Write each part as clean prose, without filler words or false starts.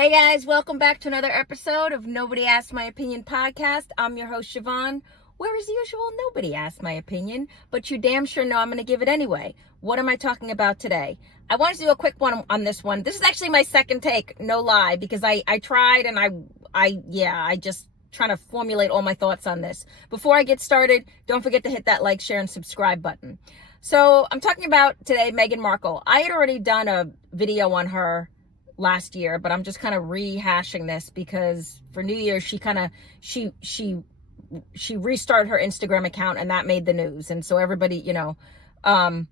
Hey guys, welcome back to another episode of Nobody Asked My Opinion podcast. I'm your host, Siobhan. Where as usual, nobody asked my opinion, but you damn sure know I'm going to give it anyway. What am I talking about today? I wanted to do a quick one on this one. This is actually my second take, no lie, because I tried and I just trying to formulate all my thoughts on this. Before I get started, don't forget to hit that like, share, and subscribe button. So I'm talking about today Meghan Markle. I had already done a video on her last year, but I'm just kind of rehashing this because for New Year's she restarted her Instagram account and that made the news. And so everybody, for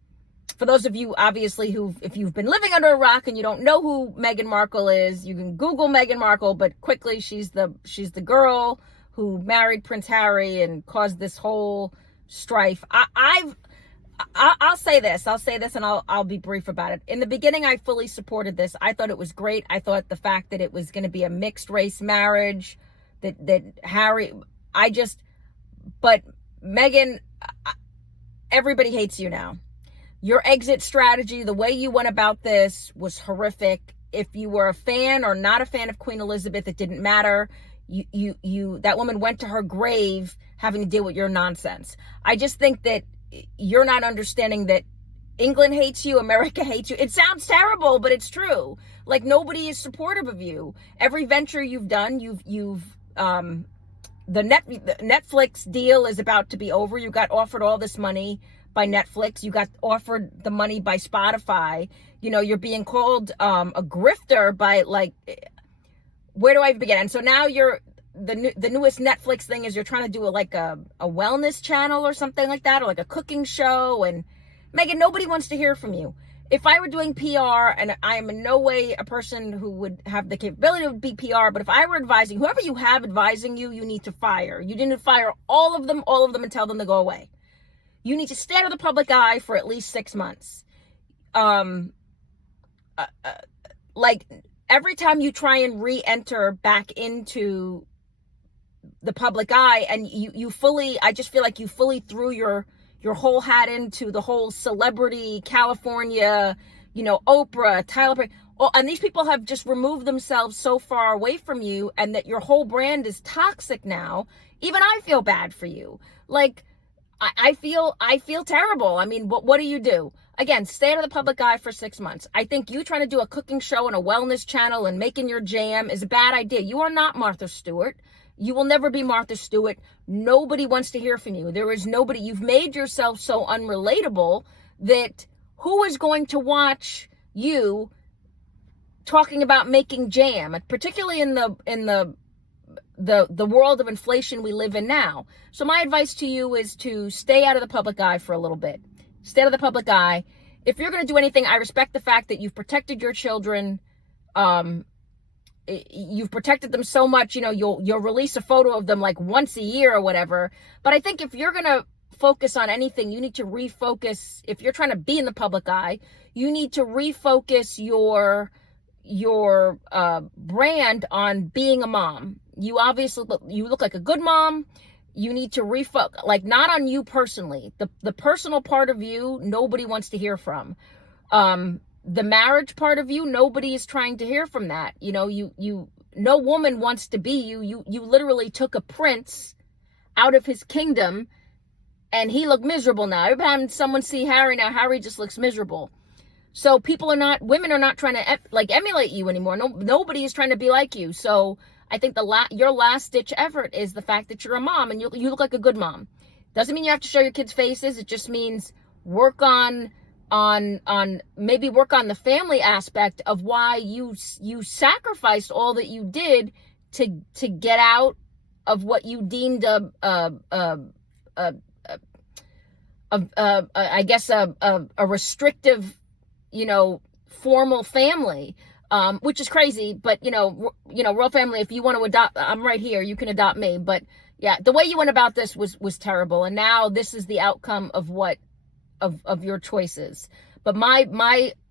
those of you obviously if you've been living under a rock and you don't know who Meghan Markle is, you can Google Meghan Markle, but quickly she's the girl who married Prince Harry and caused this whole strife. I'll say this and I'll be brief about it. In the beginning, I fully supported this. I thought it was great. I thought the fact that it was going to be a mixed race marriage, that Harry, but Meghan, everybody hates you now. Your exit strategy, the way you went about this was horrific. If you were a fan or not a fan of Queen Elizabeth, it didn't matter. That woman went to her grave having to deal with your nonsense. I just think that you're not understanding that England hates you, America hates you. It sounds terrible, but it's true. Like, nobody is supportive of you. Every venture you've done, the Netflix deal is about to be over. You got offered all this money by Netflix. You got offered the money by Spotify. You're being called a grifter by, like, where do I begin? And so now the newest Netflix thing is you're trying to do a wellness channel or something like that, or like a cooking show. And Meghan, nobody wants to hear from you. If I were doing PR, and I am in no way a person who would have the capability to be PR, but if I were advising, whoever you have advising you, you need to fire. You need to fire all of them and tell them to go away. You need to stay out of the public eye for at least 6 months. Like, every time you try and re-enter back into the public eye, and I just feel like you fully threw your whole hat into the whole celebrity, California, Oprah, Tyler Perry. And these people have just removed themselves so far away from you, and that your whole brand is toxic now. Even I feel bad for you. Like, I feel terrible. I mean, what do you do? Again, stay out of the public eye for 6 months. I think you trying to do a cooking show and a wellness channel and making your jam is a bad idea. You are not Martha Stewart. You will never be Martha Stewart. Nobody wants to hear from you. There is nobody. You've made yourself so unrelatable that who is going to watch you talking about making jam, particularly in the world of inflation we live in now. So my advice to you is to stay out of the public eye for a little bit. Stay out of the public eye. If you're going to do anything, I respect the fact that you've protected your children. You've protected them so much, you'll release a photo of them like once a year or whatever. But I think if you're going to focus on anything, you need to refocus. If you're trying to be in the public eye, you need to refocus your brand on being a mom. You look like a good mom. You need to refocus, like, not on you personally. The personal part of you, nobody wants to hear from. The marriage part of you, nobody is trying to hear from that. No woman wants to be you. You literally took a prince out of his kingdom and he looked miserable now. Every time someone see Harry now, Harry just looks miserable. So women are not trying to emulate you anymore. Nobody is trying to be like you. So I think your last ditch effort is the fact that you're a mom and you look like a good mom. Doesn't mean you have to show your kids' faces. It just means work on the family aspect of why you sacrificed all that you did to get out of what you deemed a restrictive, formal family, which is crazy. But royal family, if you want to adopt, I'm right here, you can adopt me. But yeah, the way you went about this was terrible, and now this is the outcome of your choices. But my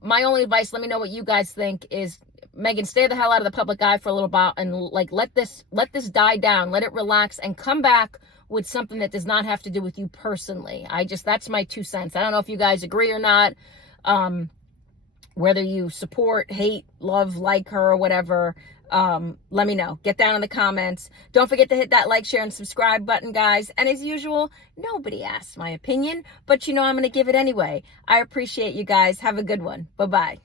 only advice, let me know what you guys think, is Meghan, stay the hell out of the public eye for a little while and let this die down, let it relax, and come back with something that does not have to do with you personally. That's my 2 cents. I don't know if you guys agree or not. Whether you support, hate, love, like her, or whatever, let me know. Get down in the comments. Don't forget to hit that like, share, and subscribe button, guys. And as usual, nobody asked my opinion, but I'm going to give it anyway. I appreciate you guys. Have a good one. Bye-bye.